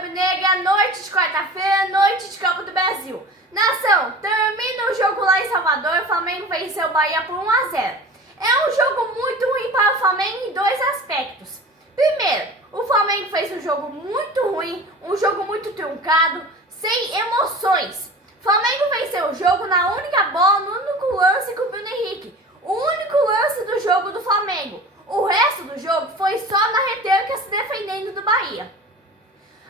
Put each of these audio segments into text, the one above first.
rubro-negra, noite de quarta-feira, noite de Copa do Brasil. Nação, termina o jogo lá em Salvador, o Flamengo venceu o Bahia por 1-0. É um jogo muito ruim para o Flamengo em dois aspectos. Primeiro, o Flamengo fez um jogo muito ruim, um jogo muito truncado, sem emoções. O Flamengo venceu o jogo na única bola, no único lance com o Bruno Henrique. O único lance do jogo do Flamengo. O resto do jogo foi só na retranca se defendendo do Bahia.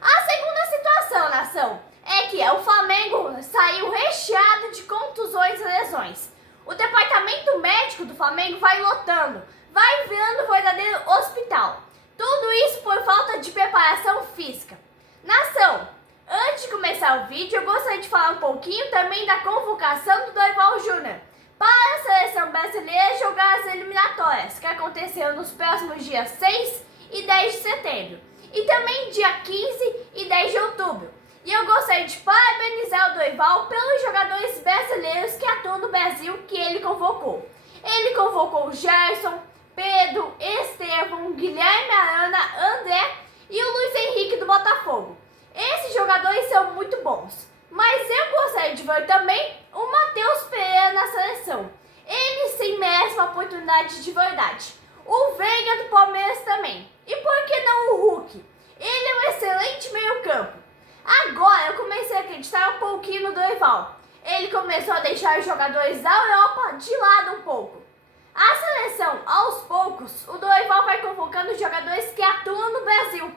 A segunda situação, nação, é que o Flamengo saiu recheado de contusões e lesões. O departamento médico do Flamengo vai lotando, vai virando um verdadeiro hospital. Tudo isso por falta de preparação física. Nação, antes de começar o vídeo, eu gostaria de falar um pouquinho também da convocação do Dorival Júnior para a seleção brasileira jogar as eliminatórias, que aconteceram nos próximos dias 6 e 10 de setembro, e também dia 15 e 10 de outubro. E eu gostaria de parabenizar o Dorival pelos jogadores brasileiros que atuam no Brasil que ele convocou. Ele convocou o Gerson, Pedro, Estevão, Guilherme Arana, André e o Luiz Henrique do Botafogo. Esses jogadores são muito bons. Mas eu gostaria de ver também o Matheus Pereira na seleção. Ele sim merece uma oportunidade de verdade. O Veiga do Palmeiras também. E por que não o Hulk? Ele é um excelente meio-campo. Agora eu comecei a acreditar um pouquinho no Dorival. Ele começou a deixar os jogadores da Europa de lado um pouco. A seleção, aos poucos, o Dorival vai convocando os jogadores que atuam no Brasil.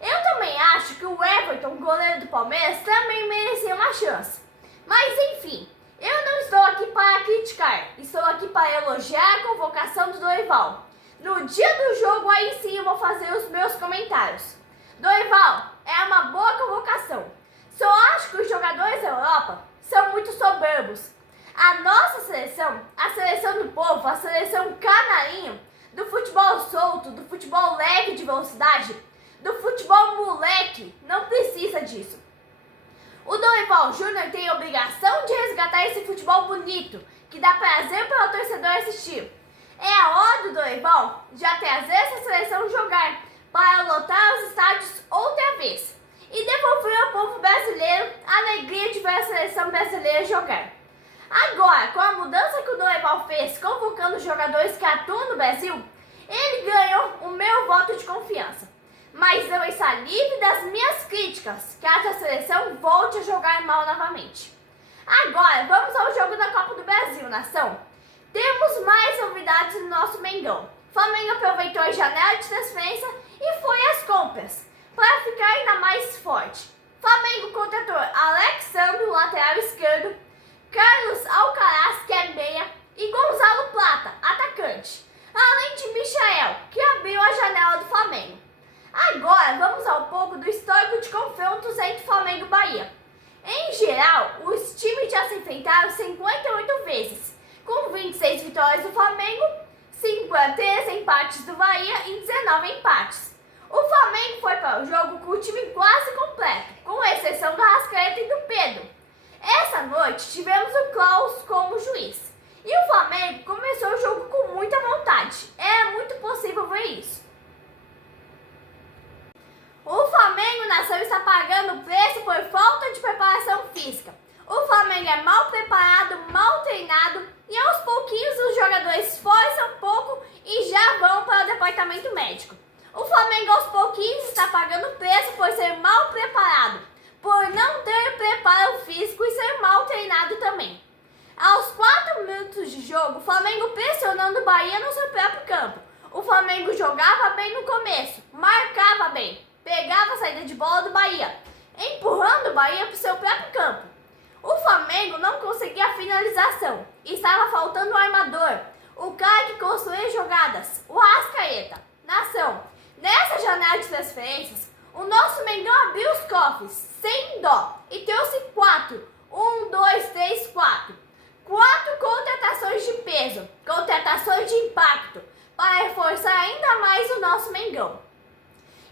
Eu também acho que o Everton, goleiro do Palmeiras, também merecia uma chance. Mas enfim, eu não estou aqui para criticar, estou aqui para elogiar a convocação do Dorival. No dia do jogo, aí sim eu vou fazer os meus comentários. Dorival, é uma boa convocação. Só acho que os jogadores da Europa são muito soberbos. A nossa seleção, a seleção do povo, a seleção canarinho, do futebol solto, do futebol leve de velocidade, do futebol moleque, não precisa disso. O Dorival Júnior tem a obrigação de resgatar esse futebol bonito, que dá prazer para o torcedor assistir. É a hora do Dorival já trazer essa seleção jogar, para lotar os estádios outra vez e devolver ao povo brasileiro a alegria de ver a seleção brasileira jogar. Agora, com a mudança que o Dorival fez, convocando os jogadores que atuam no Brasil, ele ganhou o meu voto de confiança. Mas eu estou livre das minhas críticas, caso a seleção volte a jogar mal novamente. Agora, vamos ao jogo da Copa do Brasil, nação. Temos mais novidades no nosso Mengão. O Flamengo aproveitou a janela de transferência e foi às compras, para ficar ainda mais forte. O Flamengo contratou Alexandre, lateral esquerdo, Carlos Alcaraz, que é meia, e Gonzalo Plata, atacante, além de Michael, que abriu a janela do Flamengo. Agora vamos ao pouco do histórico de confrontos entre Flamengo e Bahia. Em geral, os times já se enfrentaram 58 vezes, com 26 vitórias do Flamengo, 53 empates do Bahia e 19 empates. O Flamengo foi para o jogo com o time quase completo, com exceção do Arrascaeta e do Pedro. Essa noite tivemos o Klaus como juiz. E o Flamengo começou o jogo com muita vontade. É muito possível ver isso. O Flamengo, nação, está pagando o preço por falta de preparação física. O Flamengo é mal preparado, mal treinado e aos pouquinhos os jogadores forçam um pouco e já vão para o departamento médico. O Flamengo aos pouquinhos está pagando o preço por ser mal preparado, por não ter preparo físico e ser mal treinado também. Aos 4 minutos de jogo, o Flamengo pressionando o Bahia no seu próprio campo. O Flamengo jogava bem no começo, marcava bem, pegava a saída de bola do Bahia, empurrando o Bahia para o seu próprio campo. O Flamengo não conseguia a finalização, estava faltando o armador, o cara que construía jogadas, o Arrascaeta. Nação, nessa janela de transferências, o nosso Mengão abriu os cofres, sem dó, e trouxe 4. 1, 2, 3, 4. 4 contratações de peso, contratações de impacto, para reforçar ainda mais o nosso Mengão.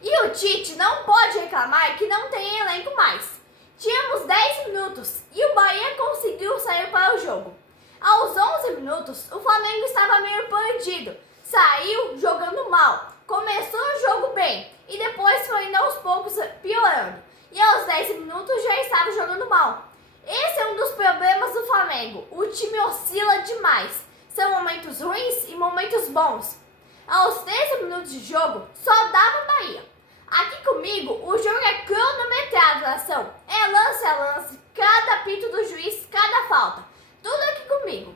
E o Tite não pode reclamar que não tem elenco mais. Tínhamos 10 minutos e o Bahia conseguiu sair para o jogo. Aos 11 minutos, o Flamengo estava meio perdido. Saiu jogando mal, começou o jogo bem e depois foi indo aos poucos piorando. 10 minutos já estava jogando mal. Esse é um dos problemas do Flamengo. O time oscila demais. São momentos ruins e momentos bons. Aos 13 minutos de jogo, só dava Bahia. Aqui comigo, o jogo é cronometrado, nação. É lance a lance, cada apito do juiz, cada falta. Tudo aqui comigo.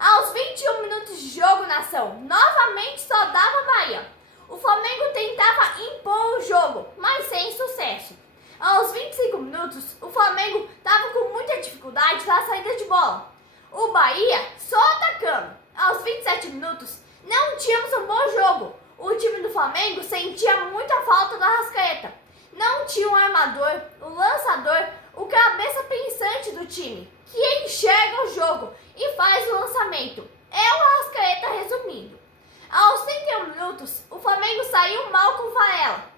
Aos 21 minutos de jogo, nação, novamente só dava Bahia. O Flamengo tentava impor o jogo, mas sem sucesso. Aos 25 minutos, o Flamengo estava com muita dificuldade na saída de bola. O Bahia só atacando. Aos 27 minutos, não tínhamos um bom jogo. O time do Flamengo sentia muita falta do Arrascaeta. Não tinha um armador, o lançador, o cabeça pensante do time, que enxerga o jogo e faz o lançamento. É o Arrascaeta resumindo. Aos 31 minutos, o Flamengo saiu mal com o Varela.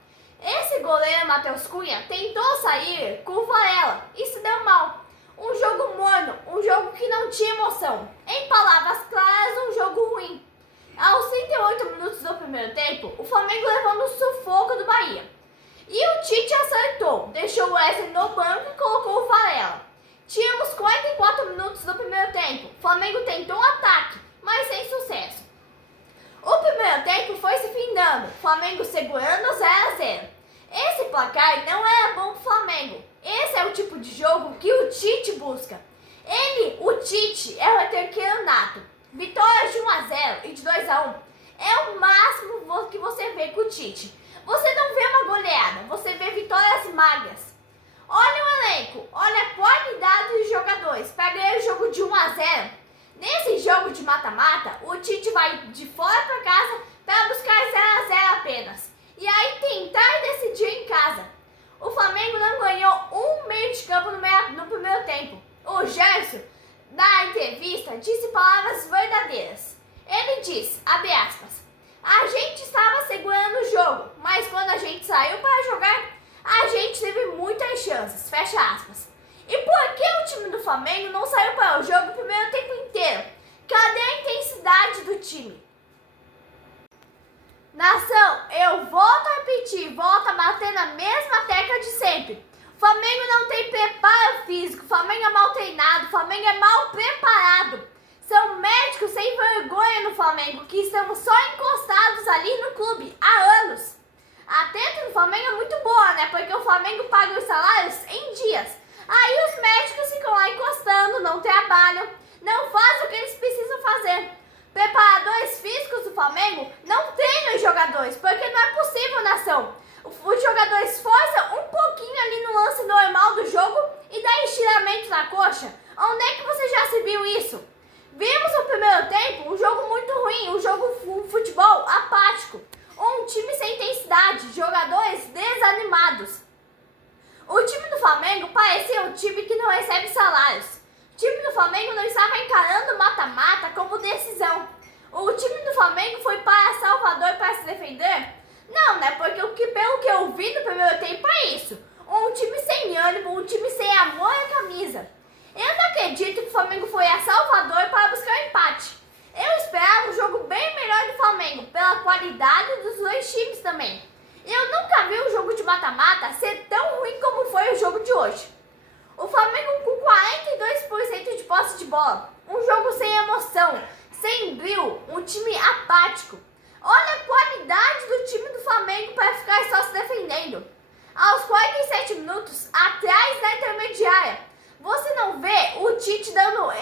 Esse goleiro Matheus Cunha tentou sair com o Varela e se deu mal. Um jogo morno, um jogo que não tinha emoção. Em palavras claras, um jogo ruim. Aos 38 minutos do primeiro tempo, o Flamengo levando o sufoco do Bahia. E o Tite acertou, deixou o Wesley no banco e colocou o Varela. Tínhamos 44 minutos do primeiro tempo. O Flamengo tentou um ataque, mas sem sucesso. O primeiro tempo foi se findando, o Flamengo segurando 0-0. Esse placar não era bom para o Flamengo. Esse é o tipo de jogo que o Tite busca. Ele, o Tite, é o retranqueiro nato. Vitórias de 1-0 e de 2-1 é o máximo que você vê com o Tite. Você não vê uma goleada, você vê vitórias magras. Olha o elenco, olha a qualidade dos jogadores para ganhar o jogo de 1-0. Nesse jogo de mata-mata, o Tite vai de fora para casa para buscar 0-0 apenas. E aí tentar decidir em casa. O Flamengo não ganhou um meio de campo no primeiro tempo. O Gerson, na entrevista, disse palavras verdadeiras. Ele disse, abre aspas, a gente estava segurando o jogo, mas quando a gente saiu para jogar, a gente teve muitas chances, fecha aspas. E por que o time do Flamengo não saiu para o jogo o primeiro tempo inteiro? Cadê a intensidade do time? Nação, eu volto a repetir, volto a bater na mesma tecla de sempre. O Flamengo não tem preparo físico, o Flamengo é mal treinado, o Flamengo é mal preparado. São médicos sem vergonha no Flamengo, que estamos só encostados ali no clube há anos. A treta do Flamengo é muito boa, né? Porque o Flamengo paga os salários em dias. Aí os médicos ficam lá encostando, não trabalham, não fazem o que eles precisam fazer. Preparadores físicos do Flamengo não treinam os jogadores, porque não é possível, nação. Os jogadores forçam um pouquinho ali no lance normal do jogo e dá estiramento na coxa. Onde é que você já se viu isso? Vimos no primeiro tempo um jogo muito ruim, um futebol apático. Um time sem intensidade, jogadores desanimados. O time do Flamengo parecia um time que não recebe salários. O time do Flamengo não estava encarando mata-mata como decisão. O time do Flamengo foi para Salvador para se defender? Não, né? Porque pelo que eu vi no primeiro tempo é isso. Um time sem ânimo, um time sem amor à camisa. Eu não acredito que o Flamengo foi a Salvador para buscar um empate. Eu esperava um jogo bem melhor do Flamengo, pela qualidade dos dois times também. Eu nunca vi um jogo de mata-mata ser tão ruim como foi o jogo de hoje. O Flamengo com 42% de posse de bola, um jogo sem emoção, sem brilho, um time apático. Olha a qualidade do time do Flamengo para ficar só se defendendo. Aos 47 minutos, atrás da intermediária, você não vê o Tite dando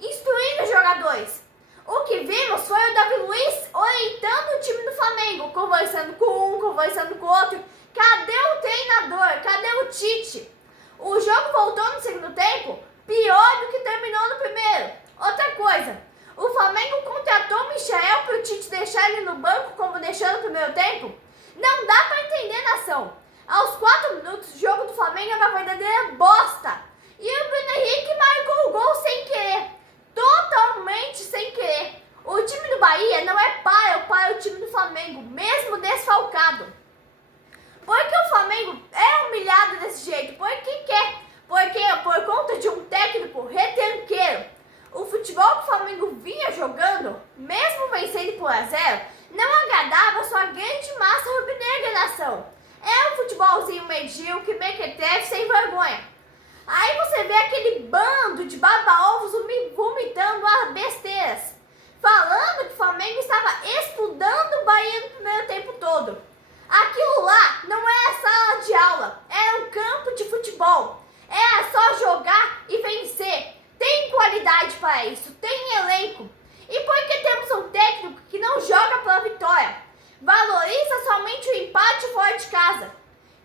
instruindo os jogadores. O que vimos foi o Davi Luiz orientando o time do Flamengo, conversando com um, conversando com o outro. Cadê o treinador? Cadê o Tite? O jogo voltou no segundo tempo pior do que terminou no primeiro. Outra coisa, o Flamengo contratou o Michael para o Tite deixar ele no banco como deixou no primeiro tempo? Não dá para entender, nação. Aos 4 minutos, o jogo do Flamengo é uma verdadeira bosta. E o Bruno Henrique marcou o gol sem querer. Totalmente sem querer. O time do Bahia não é para o time do Flamengo, mesmo desfalcado. Porque o Flamengo é humilhado desse jeito? Porque quer. Porque por conta de um técnico retranqueiro. O futebol que o Flamengo vinha jogando, mesmo vencendo por 1-0, não agradava a sua grande massa rubro-negra, nação. É um futebol futebolzinho medíocre, mequetrefe, sem vergonha. Aí você vê aquele bando de baba-ovos vomitando as besteiras, falando que o Flamengo estava estudando o Bahia no primeiro tempo todo. Aquilo lá não era sala de aula, era um campo de futebol. Era só jogar e vencer. Tem qualidade para isso, tem elenco. E porque temos um técnico que não joga pela vitória, valoriza somente o empate fora de casa.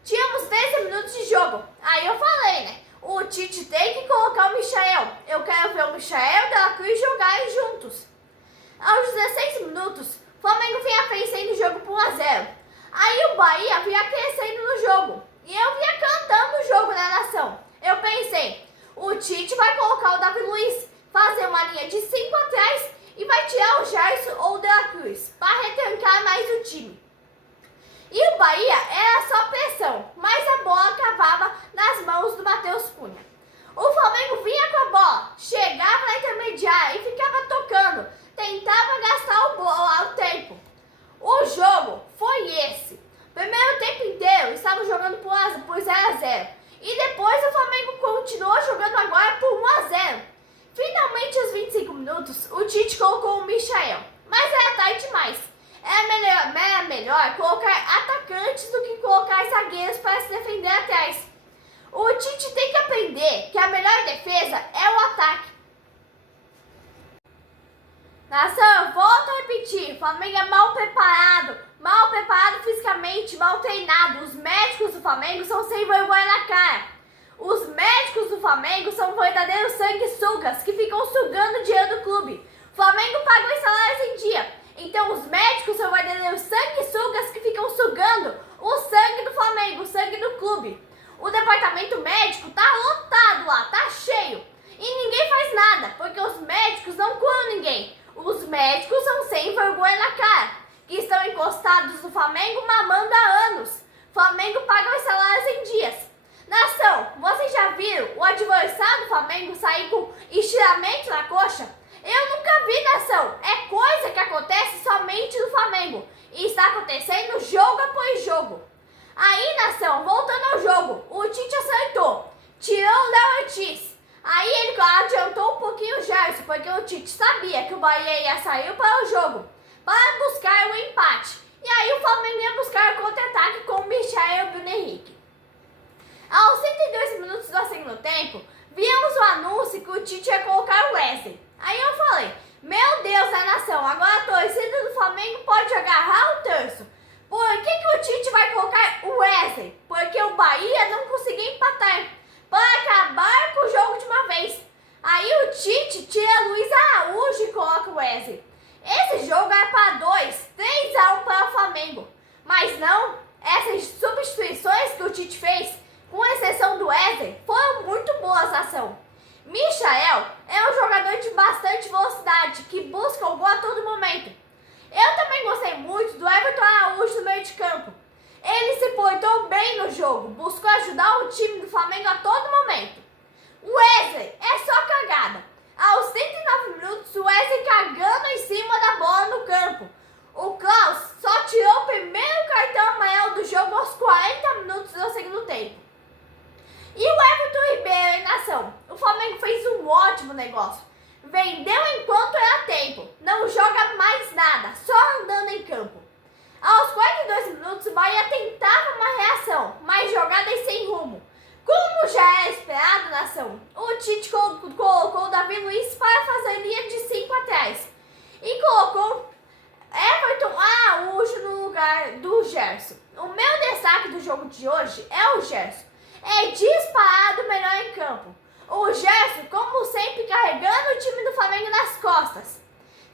Tínhamos 13 minutos de jogo. Aí eu falei, né? O Tite tem que colocar o Michael. Eu quero ver o Michael e o De La Cruz jogarem juntos. Aos 16 minutos, o Flamengo vinha vencendo o jogo por 1-0. Aí o Bahia vinha crescendo no jogo. E eu vinha cantando o jogo na nação. Eu pensei, o Tite vai colocar o Davi Luiz, fazer uma linha de 5 atrás e vai tirar o Gerson ou o De La Cruz para retrancar mais o time. E o Bahia era só pressão, mas a bola cavava nas mãos do Matheus Cunha. O Flamengo vinha com a bola, chegava na intermediária e ficava tocando, tentava gastar o tempo. O jogo foi esse. Primeiro tempo inteiro estava jogando por 0-0. E depois o Flamengo continuou jogando agora por 1-0. Finalmente, aos 25 minutos, o Tite colocou o Michael. Mas era tarde demais. Era melhor colocar atacantes do que colocar zagueiros para se defender atrás. O Tite tem que aprender que a melhor defesa é o ataque. Nação, eu volto a repetir, o Flamengo é mal preparado fisicamente, mal treinado. Os médicos do Flamengo são sem vergonha na cara. Os médicos do Flamengo são verdadeiros sanguessugas que ficam sugando o dinheiro do clube. O Flamengo pagou os salários em dia, então os médicos são verdadeiros sanguessugas que ficam sugando o sangue do Flamengo, o sangue do clube. O departamento médico tá lotado lá, tá cheio. E ninguém faz nada, porque os médicos não curam ninguém. Os médicos são sem vergonha na cara, que estão encostados no Flamengo mamando há anos. O Flamengo paga os salários em dias. Nação, vocês já viram o adversário do Flamengo sair com estiramento na coxa? Eu nunca vi, nação. É coisa que acontece somente no Flamengo. E está acontecendo jogo após jogo. Aí, nação, voltando ao jogo, o Tite acertou. Tirou o Léo Ortiz. Aí ele adiantou um pouquinho o Gerson, porque o Tite sabia que o Bahia ia sair para o jogo, para buscar o empate. E aí o Flamengo ia buscar o contra-ataque com o Michael e o Bruno Henrique. Aos 102 minutos do segundo tempo, vimos o anúncio que o Tite ia colocar o Wesley. Aí eu falei, meu Deus da nação, agora a torcida do Flamengo pode agarrar o terço. Por que o Tite vai colocar o Wesley? Porque o Bahia não conseguiu empatar, para acabar com o jogo de uma vez. Aí o Tite tira Luiz Araújo e coloca o Wesley. Esse jogo era para 3-1 para o Flamengo. Mas não, essas substituições que o Tite fez, com exceção do Wesley, foram muito boas na ação. Michael é um jogador de bastante velocidade, que busca o gol a todo momento. Eu também gostei muito do Everton Araújo no meio de campo. Ele se portou bem no jogo, buscou ajudar o time do Flamengo a todo momento. O Wesley é só cagada. Aos 109 minutos, o Wesley cagando em cima da bola no campo. O Klaus só tirou o primeiro cartão amarelo do jogo aos 40 minutos do segundo tempo. E o Everton Ribeiro em ação. O Flamengo fez um ótimo negócio. Vendeu enquanto era tempo. Não joga mais nada, só andando em campo. Aos 42 minutos, o Bahia tentava uma reação, mas jogadas sem rumo. Como já era esperado, nação, o Tite colocou o Davi Luiz para fazer linha de 5 atrás. E colocou Everton Araújo no lugar do Gerson. O meu destaque do jogo de hoje é o Gerson. É disparado melhor em campo. O Gerson, como sempre, carregando o time do Flamengo nas costas.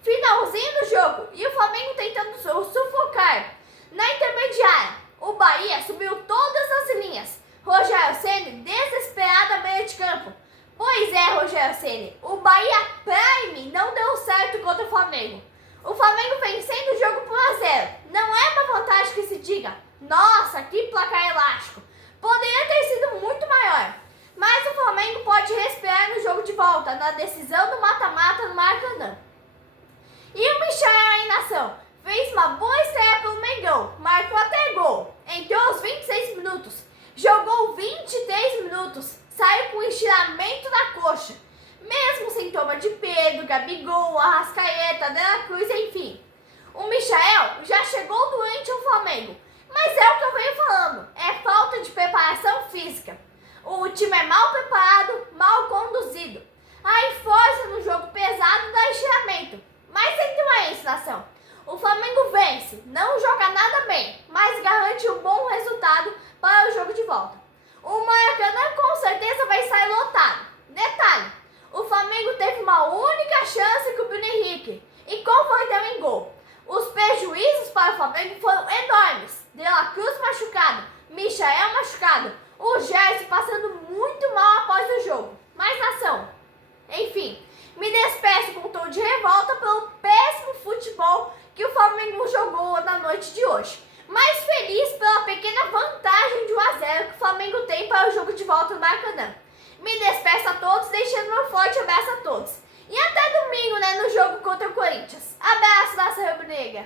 Finalzinho do jogo e o Flamengo tentando sufocar. Na intermediária, o Bahia subiu todas as linhas. Rogério Ceni desesperado à beira de campo. Pois é, Rogério Ceni, o Bahia Prime não deu certo contra o Flamengo. O Flamengo vencendo o jogo por 1-0. Não é uma vantagem que se diga, nossa, que placar elástico. Poderia ter sido muito maior. Mas o Flamengo pode respirar no jogo de volta, na decisão do mata-mata no Maracanã. E o Michael em ação fez uma boa estreia pelo Mengão, marcou até gol. Entrou aos 26 minutos, estiramento da coxa, mesmo sem toma de Pedro, Gabigol, Arrascaeta, De La Cruz, enfim. O Michael já chegou doente ao Flamengo, mas é o que eu venho falando, é falta de preparação física. O time é mal preparado, mal conduzido. Aí força no jogo pesado dá estiramento. Mas então é isso, nação. O Flamengo vence, não joga nada bem, mas garante um bom resultado para o jogo de volta. O Maracanã com certeza vai sair lotado. Detalhe, o Flamengo teve uma única chance com o Bruno Henrique e converteu em gol. Os prejuízos para o Flamengo foram enormes. De La Cruz machucado, Michael machucado, o Gerson passando muito mal após o jogo. Mas nação, enfim, me despeço com um tom de revolta pelo péssimo futebol que o Flamengo jogou na noite de hoje. Mas feliz pela pequena vantagem de 1-0 que o Flamengo tem para o jogo de volta no Maracanã. Me despeço a todos, deixando meu forte abraço a todos. E até domingo, no jogo contra o Corinthians. Abraço, nação rubro-negra.